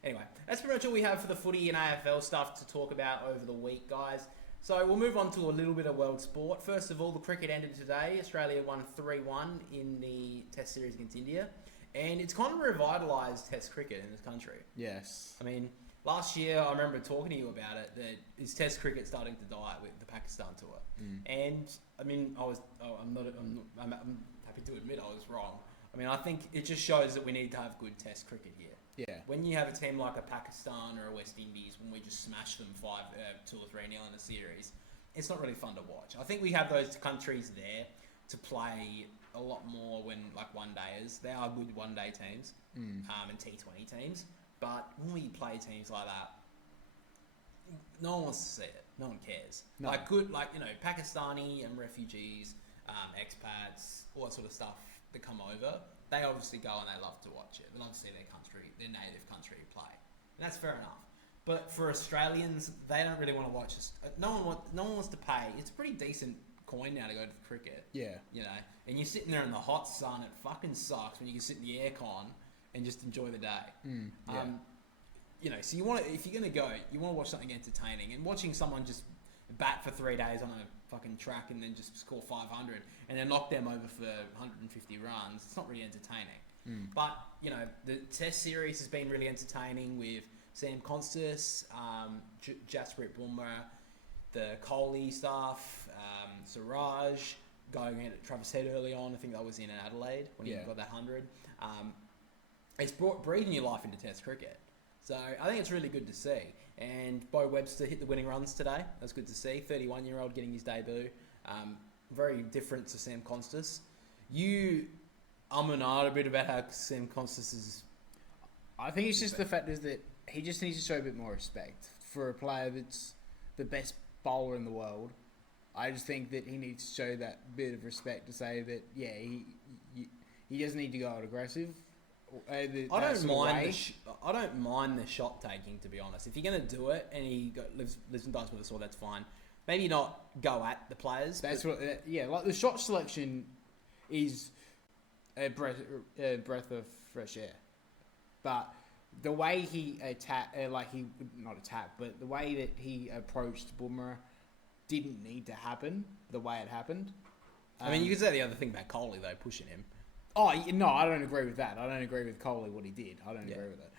Anyway, that's pretty much all we have for the footy and AFL stuff to talk about over the week, guys. So we'll move on to a little bit of world sport. First of all, the cricket ended today. Australia won 3-1 in the Test series against India. And it's kind of revitalised Test cricket in this country. Yes. I mean, last year I remember talking to you about it, that is Test cricket starting to die with the Pakistan tour. And I mean, I'm happy to admit I was wrong. I mean, I think it just shows that we need to have good Test cricket here. Yeah. When you have a team like a Pakistan or a West Indies, when we just smash them 2 or 3 nil in a series, it's not really fun to watch. I think we have those countries there to play a lot more when like one-dayers. They are good one-day teams and T20 teams. But when we play teams like that, no one wants to see it. No one cares. No. Pakistani and refugees, expats, all that sort of stuff that come over, they obviously go and they love to watch it. They love to see their native country play. And that's fair enough. But for Australians, they don't really want to watch this. No one wants to pay. It's a pretty decent coin now to go to the cricket. Yeah. You know, and you're sitting there in the hot sun. It fucking sucks when you can sit in the aircon and just enjoy the day. Yeah. You know, so if you're gonna go, you want to watch something entertaining. And watching someone just bat for 3 days on a fucking track and then just score 500 and then knock them over for 150 runs, it's not really entertaining. But you know, the Test series has been really entertaining with Sam Constas, Jasprit Bumrah, the Kohli stuff, Siraj going at Travis Head early on. I think that was in Adelaide when he got that 100. It's breathing new life into Test cricket. So I think it's really good to see. And Bo Webster hit the winning runs today. That's good to see. 31-year-old getting his debut. Very different to Sam Constas. You and ahhed a bit about how Sam Constas is... I think it's just the fact is that he just needs to show a bit more respect for a player that's the best bowler in the world. I just think that he needs to show that bit of respect to say that, yeah, he doesn't need to go out aggressive. I don't mind the shot taking, to be honest. If you're going to do it and he lives and dies with us all, that's fine. Maybe not go at the players. That's what, like the shot selection is a breath of fresh air. But the way he but the way that he approached Bumrah didn't need to happen the way it happened. I mean, you could say the other thing about Kohli, though, pushing him. Oh, no, I don't agree with that. I don't agree with Kohli, what he did. I don't agree with it.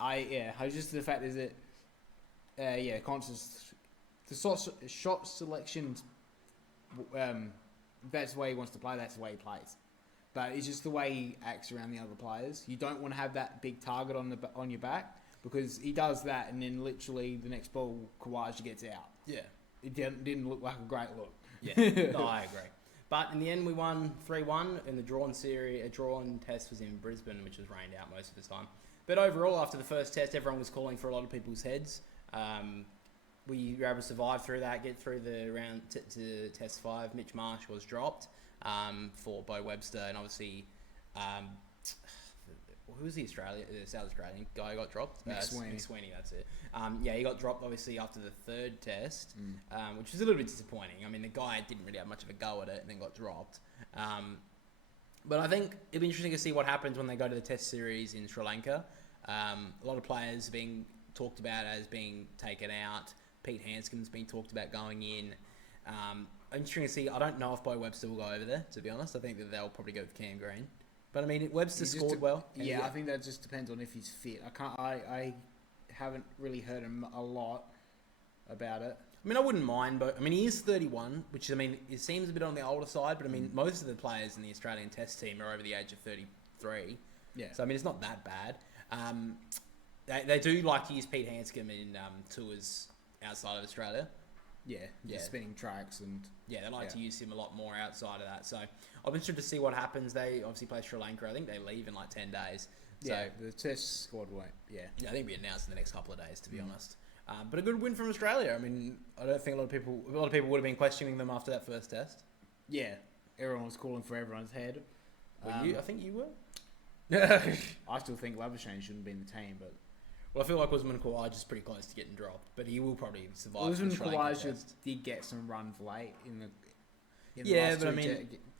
I just the fact is that, Conscious, the shot selection, that's the way he wants to play, that's the way he plays. But it's just the way he acts around the other players. You don't want to have that big target on your back because he does that and then literally the next ball, Khawaja gets out. Yeah. It didn't look like a great look. Yeah, no, I agree. But in the end, we won 3-1 in the drawn series. A drawn test was in Brisbane, which was rained out most of the time. But overall, after the first test, everyone was calling for a lot of people's heads. We were able to survive through that, get through the round to test 5. Mitch Marsh was dropped for Bo Webster, and obviously, who was the South Australian guy who got dropped? Mick Sweeney. Mick Sweeney, that's it. He got dropped obviously after the third test, which was a little bit disappointing. I mean, the guy didn't really have much of a go at it and then got dropped. But I think it'd be interesting to see what happens when they go to the test series in Sri Lanka. A lot of players being talked about as being taken out. Pete Handscomb's been talked about going in. Interesting to see. I don't know if Bo Webster will go over there, to be honest. I think that they'll probably go with Cam Green. But I mean, Webster scored well. Yeah, I think that just depends on if he's fit. I haven't really heard him a lot about it. I mean, I wouldn't mind, but I mean, he is 31, which I mean, it seems a bit on the older side. But I mean, most of the players in the Australian Test team are over the age of 33. Yeah. So I mean, it's not that bad. They do like to use Pete Handscomb in tours outside of Australia. Yeah, spinning tracks and... Yeah, they like to use him a lot more outside of that. So I'm interested to see what happens. They obviously play Sri Lanka. I think they leave in like 10 days. So, the test squad won't. Yeah, I think it'll be announced in the next couple of days, to be honest. But a good win from Australia. I mean, I don't think a lot of people would have been questioning them after that first test. Yeah, everyone was calling for everyone's head. I think you were. I still think Labuschagne shouldn't be in the team, but... Well, I feel like Usman Khawaja is pretty close to getting dropped, but he will probably survive. Usman Khawaja did get some runs late in the last two I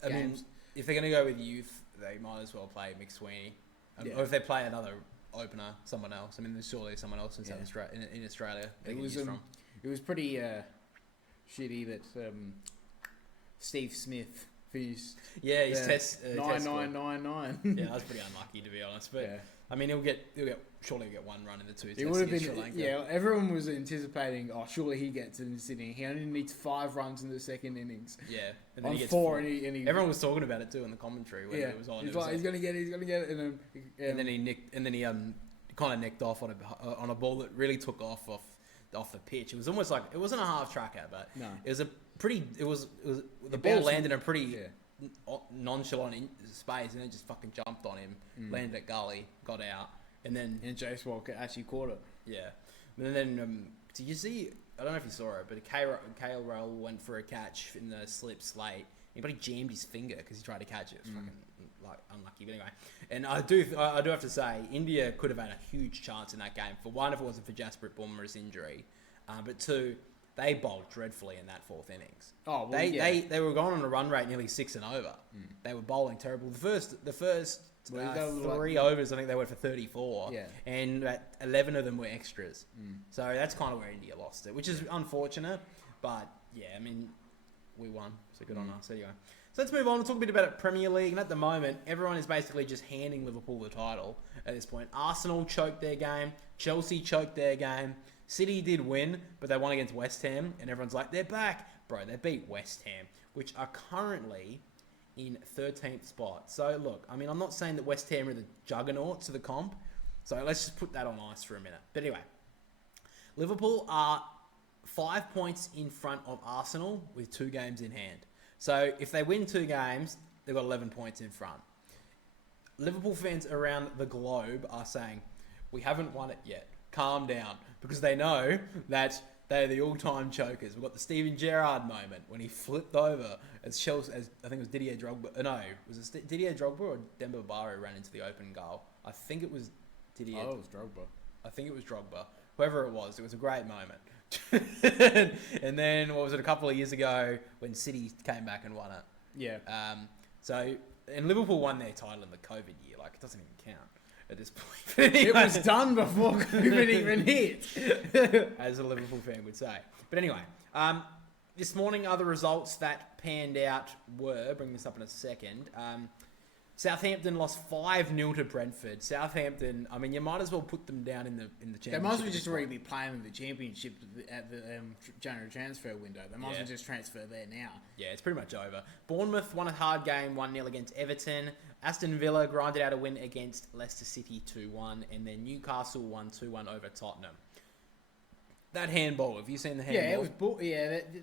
mean, if they're going to go with youth, they might as well play Mick Sweeney, or if they play another opener, someone else. I mean, there's surely someone else in South Australia, in Australia. It was pretty shitty that Steve Smith finished. Yeah, his test 9-9-9-9. Yeah, that's pretty unlucky, to be honest. But I mean, surely he'll get one run in the two tests. It would have been, Sri Lanka. Everyone was anticipating, surely he gets it in Sydney. He only needs 5 runs in the second innings. Yeah, and then he gets 4. And he everyone was talking about it too in the commentary when it was on. He's like, he's gonna get it, and then he kind of nicked off on a ball that really took off the pitch. It was almost like it wasn't a half tracker, but it was the ball landed in a pretty nonchalant space, and then just fucking jumped on him, landed at gully, got out. And then Jace Walker actually caught it. Yeah. And then, did you see, I don't know if you saw it, but Kale Roll went for a catch in the slip slate. He probably jammed his finger because he tried to catch it. Fucking like unlucky. But anyway, and I do have to say, India could have had a huge chance in that game. For one, if it wasn't for Jasprit Bumrah's injury, but two, they bowled dreadfully in that fourth innings. Oh, well, they were going on a run rate nearly 6 and over. They were bowling terrible. The first 3 overs, I think they went for 34. Yeah. And 11 of them were extras. So that's kind of where India lost it, which is unfortunate. But yeah, I mean, we won, so good on us. Anyway, so let's move on and talk a bit about Premier League. And at the moment, everyone is basically just handing Liverpool the title at this point. Arsenal choked their game. Chelsea choked their game. City did win, but they won against West Ham, and everyone's like, they're back. Bro, they beat West Ham, which are currently in 13th spot. So, look, I mean, I'm not saying that West Ham are the juggernauts of the comp, so let's just put that on ice for a minute. But anyway, Liverpool are 5 points in front of Arsenal with 2 games in hand. So, if they win 2 games, they've got 11 points in front. Liverpool fans around the globe are saying, we haven't won it yet. Calm down, because they know that they're the all-time chokers. We've got the Steven Gerrard moment when he flipped over as Chelsea, as I think it was Didier Drogba. No, was it Didier Drogba or Demba Ba who ran into the open goal? I think it was Didier. Oh, it was Drogba. I think it was Drogba. Whoever it was a great moment. And then, what was it, a couple of years ago when City came back and won it? Yeah. And Liverpool won their title in the COVID year. Like, it doesn't even count at this point. It was done before COVID even hit. As a Liverpool fan would say. But anyway, this morning other results that panned out were, bring this up in a second, Southampton lost 5-0 to Brentford. Southampton, I mean, you might as well put them down in the championship. They might as well just already be playing in the championship at the January transfer window. They might as well just transfer there now. Yeah, it's pretty much over. Bournemouth won a hard game, 1-0 against Everton. Aston Villa grinded out a win against Leicester City 2-1. And then Newcastle won 2-1 over Tottenham. That handball, have you seen the handball?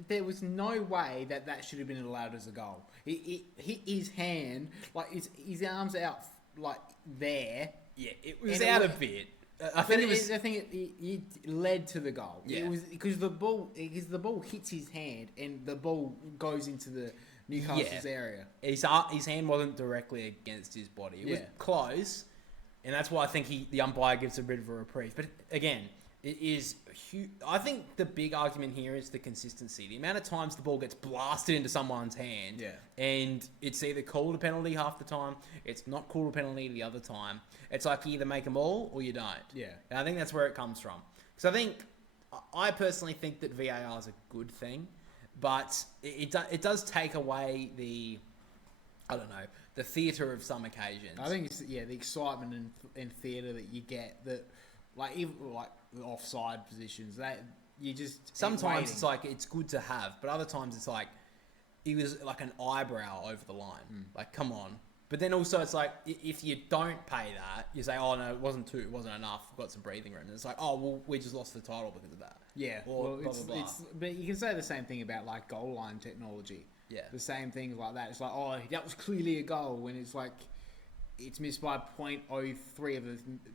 There was no way that should have been allowed as a goal. It hit his hand, like his arms out, like there. Yeah, it was out a bit. I think it led to the goal. Yeah. It was because the ball hits his hand and the ball goes into the Newcastle's area. His hand wasn't directly against his body. It was close, and that's why I think the umpire gives a bit of a reprieve. But again, it is huge. I think the big argument here is the consistency. The amount of times the ball gets blasted into someone's hand, and it's either called a penalty half the time, it's not called a penalty the other time. It's like you either make them all or you don't. Yeah. And I think that's where it comes from. Because I personally think that VAR is a good thing, but it does take away the theatre of some occasions. I think it's the excitement and theatre that you get that, like even like the offside positions that you just sometimes it's like it's good to have, but other times it's like he was like an eyebrow over the line. Like, come on. But then also it's like if you don't pay that, you say, oh no, it wasn't enough. We've got some breathing room. And it's like, oh well, we just lost the title because of that. Yeah. Or well, blah, blah, blah. But you can say the same thing about like goal line technology. Yeah. The same things like that. It's like, oh, that was clearly a goal when it's like it's missed by 0.03 of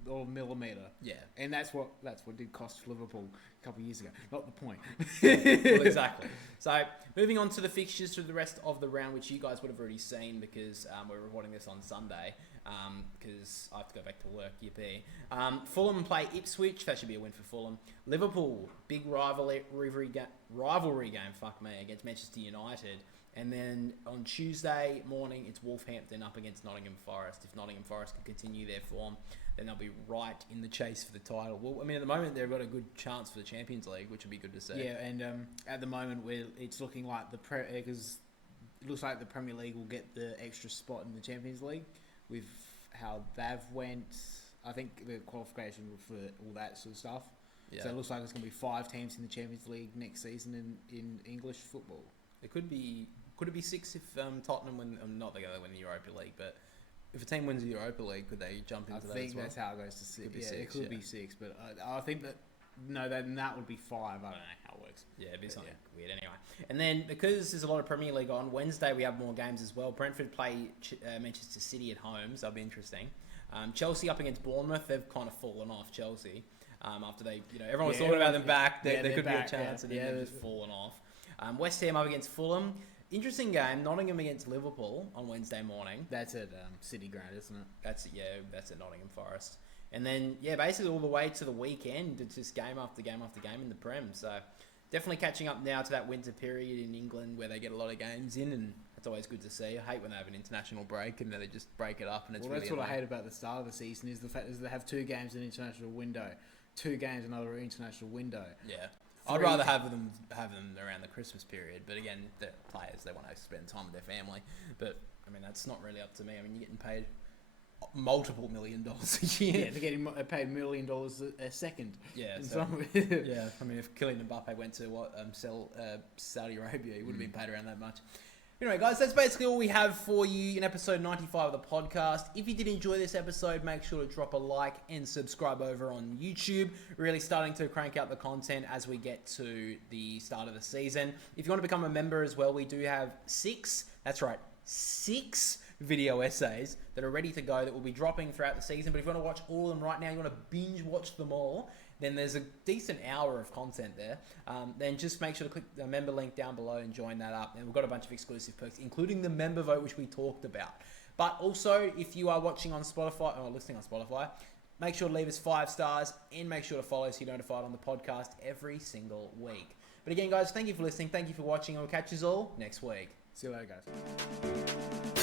a millimetre. Yeah. And that's what did cost Liverpool a couple of years ago. Not the point. Well, exactly. So, moving on to the fixtures for the rest of the round, which you guys would have already seen because we're recording this on Sunday because I have to go back to work, yippee. Fulham play Ipswich. That should be a win for Fulham. Liverpool, big rivalry game, against Manchester United. And then on Tuesday morning, it's Wolverhampton up against Nottingham Forest. If Nottingham Forest can continue their form, then they'll be right in the chase for the title. Well, I mean, at the moment, they've got a good chance for the Champions League, which would be good to see. Yeah, and at the moment, it's looking like because it looks like the Premier League will get the extra spot in the Champions League with how they've went. I think the qualification for all that sort of stuff. Yeah. So it looks like it's going to be 5 teams in the Champions League next season in English football. It could be 6 if Tottenham win? Not they're going to win the Europa League, but if a team wins the Europa League, could they jump into that as well? I think that's how it goes to 6. It could be 6, but I think that then that would be 5. I don't know how it works. Yeah, it'd be something weird anyway. And then because there's a lot of Premier League on Wednesday, we have more games as well. Brentford play Manchester City at home, so that'll be interesting. Chelsea up against Bournemouth. They've kind of fallen off. Chelsea after they, everyone was talking about them back. There could be a chance, and they've just fallen off. West Ham up against Fulham. Interesting game. Nottingham against Liverpool on Wednesday morning. That's at City Ground, isn't it? That's at Nottingham Forest. And then basically all the way to the weekend, it's just game after game after game in the Prem. So definitely catching up now to that winter period in England where they get a lot of games in, and that's always good to see. I hate when they have an international break and then they just break it up, and it's well, really that's what annoying. I hate about the start of the season is the fact that they have 2 games in international window, 2 games another international window. Yeah. I'd rather have them around the Christmas period, but again, the players, they want to spend time with their family. But I mean, that's not really up to me. I mean, you're getting paid multiple $1 million a year. Yeah, they're getting paid $1 million a second. Yeah, in so, some- yeah. I mean, if Kylian Mbappe went to Saudi Arabia, he would have been paid around that much. Anyway, guys, that's basically all we have for you in episode 95 of the podcast. If you did enjoy this episode, make sure to drop a like and subscribe over on YouTube. Really starting to crank out the content as we get to the start of the season. If you want to become a member as well, we do have 6 video essays that are ready to go that will be dropping throughout the season. But if you want to watch all of them right now, you want to binge watch them all, then there's a decent hour of content there. Then just make sure to click the member link down below and join that up. And we've got a bunch of exclusive perks, including the member vote, which we talked about. But also, if you are watching on Spotify or listening on Spotify, make sure to leave us 5 stars and make sure to follow so you're notified on the podcast every single week. But again, guys, thank you for listening. Thank you for watching, and we'll catch you all next week. See you later, guys.